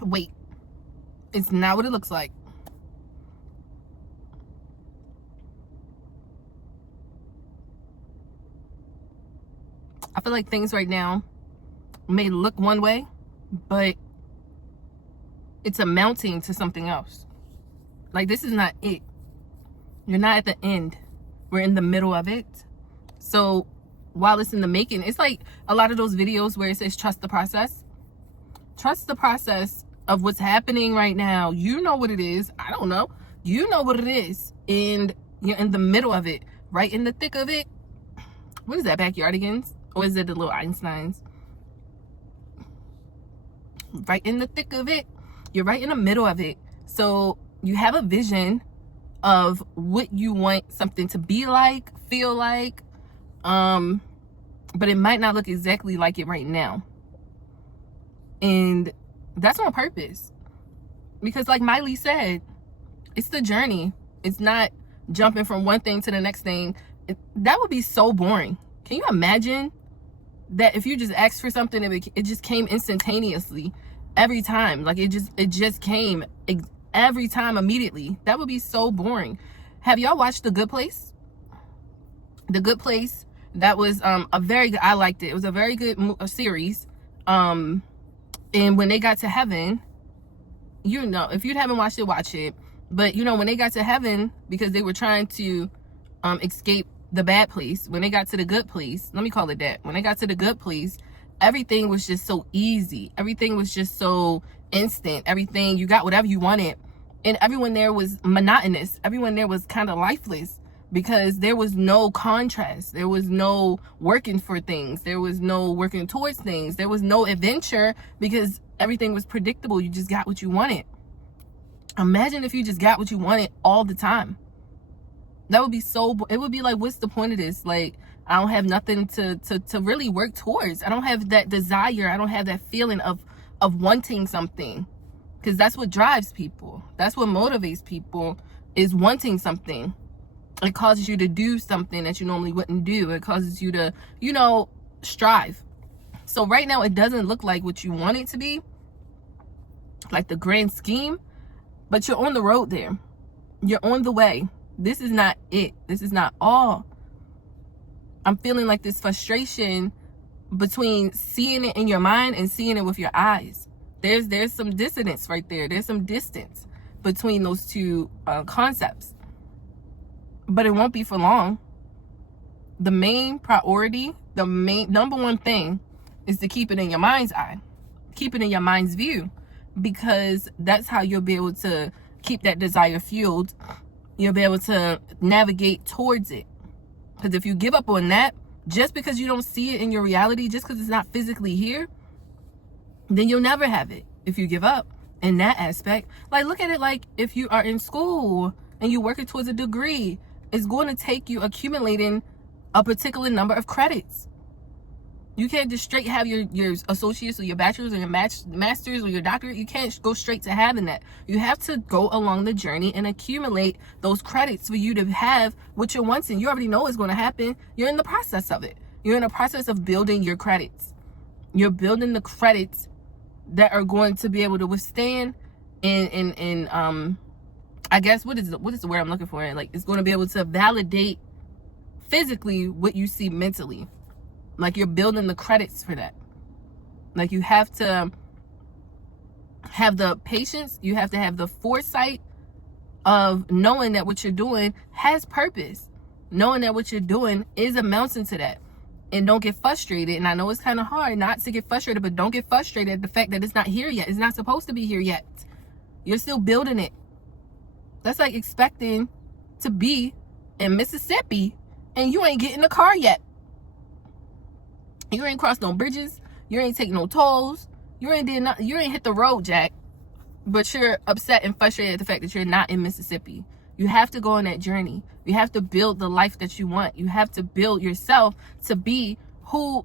Wait, it's not what it looks like. I feel like things right now may look one way, but it's amounting to something else. Like, this is not it. You're not at the end. We're in the middle of it. So while it's in the making, it's like a lot of those videos where it says trust the process. Trust the process of what's happening right now. You know what it is. I don't know. You know what it is. And you're in the middle of it, right in the thick of it. What is that, Backyardigans? Or is it the little Einsteins? Right in the thick of it. You're right in the middle of it. So you have a vision of what you want something to be like, feel like, but it might not look exactly like it right now. And that's on purpose, because like Miley said, it's the journey. It's not jumping from one thing to the next thing. That would be so boring. Can you imagine that if you just asked for something, it just came instantaneously every time? Like it just came every time immediately. That would be so boring. Have y'all watched The Good Place? The Good Place, that was a very good, I liked it. It was a very good series. And when they got to heaven, you know, if you haven't watched it, watch it. But you know, when they got to heaven, because they were trying to escape the bad place, when they got to the good place, let me call it that, when they got to the good place, everything was just so easy. Everything was just so instant. Everything, you got whatever you wanted. And everyone there was monotonous. Everyone there was kind of lifeless, because there was no contrast. There was no working for things. There was no working towards things. There was no adventure, because everything was predictable. You just got what you wanted. Imagine if you just got what you wanted all the time. That would be so, it would be like, what's the point of this? Like, I don't have nothing to really work towards. I don't have that desire. I don't have that feeling of wanting something, because that's what drives people. That's what motivates people, is wanting something. It causes you to do something that you normally wouldn't do. It causes you to, you know, strive. So right now, it doesn't look like what you want it to be, like the grand scheme, but you're on the road there. You're on the way. This is not it. This is not all. I'm feeling like this frustration between seeing it in your mind and seeing it with your eyes. There's some dissonance right there. There's some distance between those two concepts. But it won't be for long. The main priority, the main number one thing, is to keep it in your mind's eye. Keep it in your mind's view, because that's how you'll be able to keep that desire fueled. You'll be able to navigate towards it. Because if you give up on that, just because you don't see it in your reality, just because it's not physically here, then you'll never have it if you give up in that aspect. Like, look at it like if you are in school and you're working towards a degree, it's going to take you accumulating a particular number of credits. You can't just straight have your associates or your bachelor's or your master's or your doctorate. You can't go straight to having that. You have to go along the journey and accumulate those credits for you to have what you're wanting. You already know it's going to happen. You're in the process of it. You're in the process of building your credits. You're building the credits that are going to be able to withstand and I guess what is the word I'm looking for? Like, it's going to be able to validate physically what you see mentally. Like, you're building the credits for that. Like, you have to have the patience. You have to have the foresight of knowing that what you're doing has purpose. Knowing that what you're doing is amounting to that. And don't get frustrated. And I know it's kind of hard not to get frustrated, but don't get frustrated at the fact that it's not here yet. It's not supposed to be here yet. You're still building it. That's like expecting to be in Mississippi and you ain't getting a car yet. You ain't crossed no bridges. You ain't taking no tolls. You ain't hit the road, Jack. But you're upset and frustrated at the fact that you're not in Mississippi. You have to go on that journey. You have to build the life that you want. You have to build yourself to be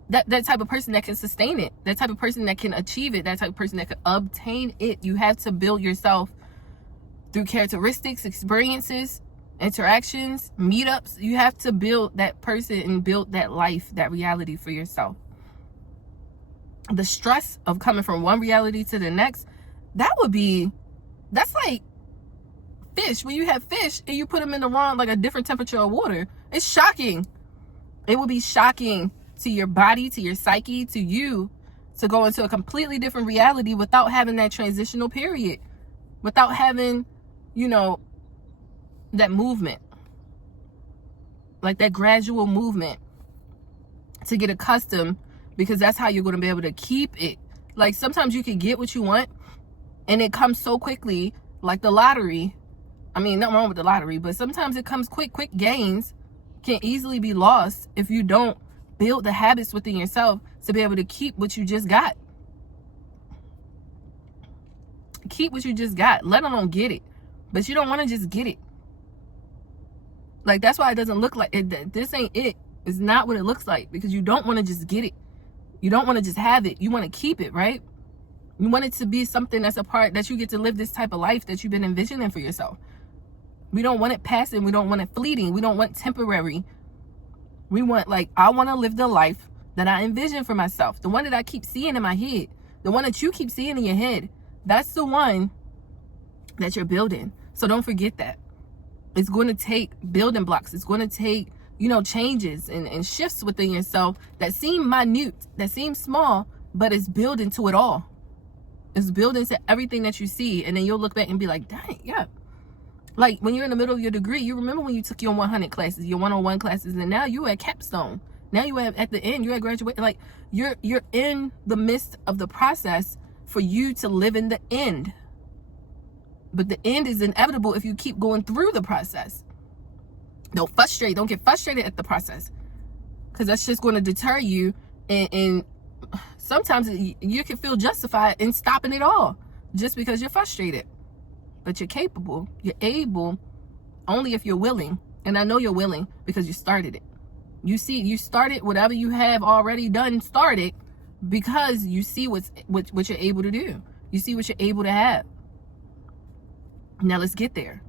that type of person that can sustain it. That type of person that can achieve it. That type of person that can obtain it. You have to build yourself through characteristics, experiences, interactions, meetups. You have to build that person and build that life, that reality for yourself. The stress of coming from one reality to the next That's like fish. When you have fish and you put them in the wrong, like a different temperature of water, it's shocking. It would be shocking to your body, to your psyche, to you, to go into a completely different reality without having that transitional period, without having, that movement, like that gradual movement to get accustomed, because that's how you're going to be able to keep it. Like sometimes you can get what you want and it comes so quickly, like the lottery. I mean, nothing wrong with the lottery, but sometimes it comes quick gains can easily be lost if you don't build the habits within yourself to be able to keep what you just got. Keep what you just got, let alone get it. But you don't want to just get it. Like, that's why it doesn't look like it. This ain't it. It's not what it looks like, because you don't want to just get it. You don't want to just have it. You want to keep it, right? You want it to be something that's a part that you get to live this type of life that you've been envisioning for yourself. We don't want it passing. We don't want it fleeting. We don't want temporary. We want, like, I want to live the life that I envision for myself. The one that I keep seeing in my head. The one that you keep seeing in your head. That's the one that you're building. So don't forget that. It's going to take building blocks. It's going to take, changes and shifts within yourself that seem minute, that seem small, but it's building to it all. It's building to everything that you see. And then you'll look back and be like, dang, yeah. Like when you're in the middle of your degree, you remember when you took your 100 classes, your 101 classes, and now you're at capstone. Now you have at the end, you're at graduation. Like you're in the midst of the process for you to live in the end. But the end is inevitable if you keep going through the process. Don't get frustrated at the process, because that's just going to deter you. And sometimes you can feel justified in stopping it all just because you're frustrated. But you're capable, you're able, only if you're willing. And I know you're willing because you started it. You started whatever you have already done, started, because you see what you're able to do. You see what you're able to have. Now let's get there.